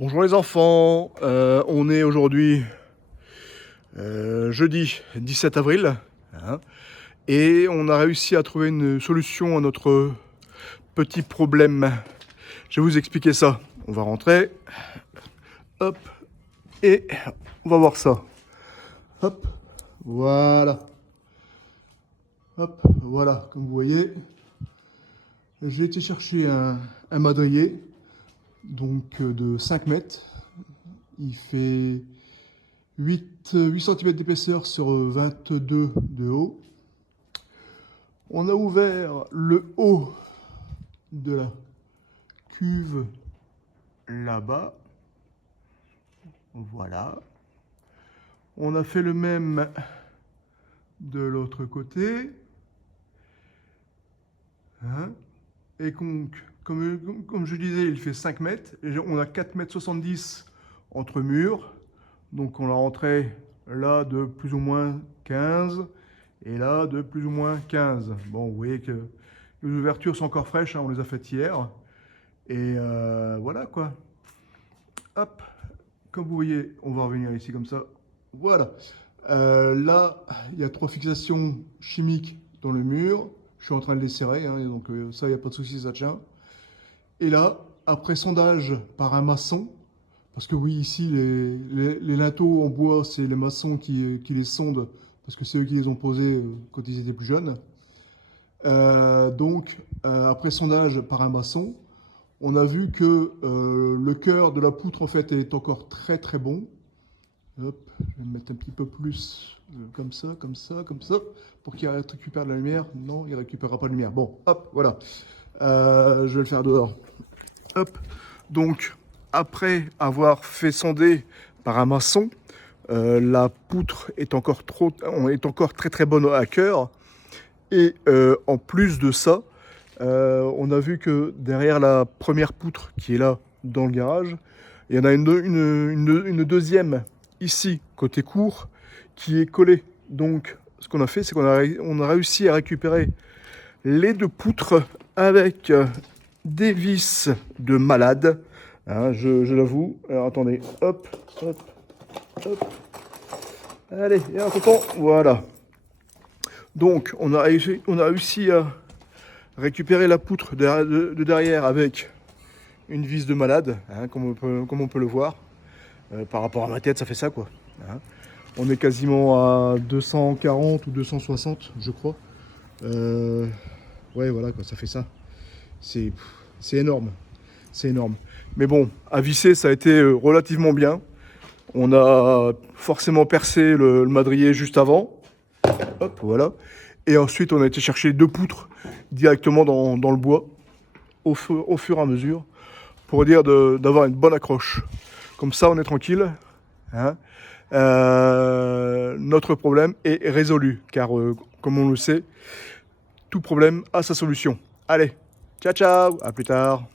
Bonjour les enfants, on est aujourd'hui jeudi 17 avril hein, et on a réussi à trouver une solution à notre petit problème. Je vais vous expliquer ça. On va rentrer, hop, et on va voir ça. Hop, voilà. Hop, voilà, comme vous voyez, j'ai été chercher un madrier donc de 5 mètres. Il fait 8 cm d'épaisseur sur 22 de haut. On a ouvert le haut de la cuve là-bas. Voilà. On a fait le même de l'autre côté. Hein? Et donc, comme je disais, il fait 5 mètres. Et on a 4,70 m entre murs. Donc on l'a rentré là de plus ou moins 15 et là de plus ou moins 15. Bon, vous voyez que les ouvertures sont encore fraîches, hein, on les a faites hier. Et voilà quoi. Hop, comme vous voyez, on va revenir ici comme ça. Voilà. Là, il y a 3 fixations chimiques dans le mur. Je suis en train de les serrer, hein, donc ça, il n'y a pas de souci, ça tient. Et là, après sondage par un maçon, parce que oui, ici, les linteaux en bois, c'est les maçons qui les sondent, parce que c'est eux qui les ont posés quand ils étaient plus jeunes. Après sondage par un maçon, on a vu que le cœur de la poutre, en fait, est encore très très bon. Hop, je vais me mettre un petit peu plus comme ça, comme ça, comme ça, pour qu'il récupère de la lumière. Non, il ne récupérera pas de lumière. Bon, hop, voilà. Je vais le faire dehors. Hop, donc après avoir fait sonder par un maçon, la poutre est encore très très bonne à cœur. Et en plus de ça, on a vu que derrière la première poutre qui est là dans le garage, il y en a une deuxième ici côté cour qui est collée. Donc ce qu'on a fait, c'est qu'on a réussi à récupérer les 2 poutres avec des vis de malade, hein, je l'avoue. Alors attendez, hop, hop, hop. Allez, et un tonton, voilà. Donc on a réussi à récupérer la poutre de derrière avec une vis de malade, hein, comme on peut le voir. Par rapport à ma tête, ça fait ça quoi. Hein. On est quasiment à 240 ou 260, je crois. Ouais, voilà quoi, ça fait ça. C'est énorme. C'est énorme. Mais bon, à visser, ça a été relativement bien. On a forcément percé le madrier juste avant. Hop, voilà. Et ensuite, on a été chercher 2 poutres directement dans le bois, au fur et à mesure, pour dire d'avoir une bonne accroche. Comme ça, on est tranquille. Hein. Notre problème est résolu, car comme on le sait, tout problème a sa solution. Allez, ciao ciao, à plus tard.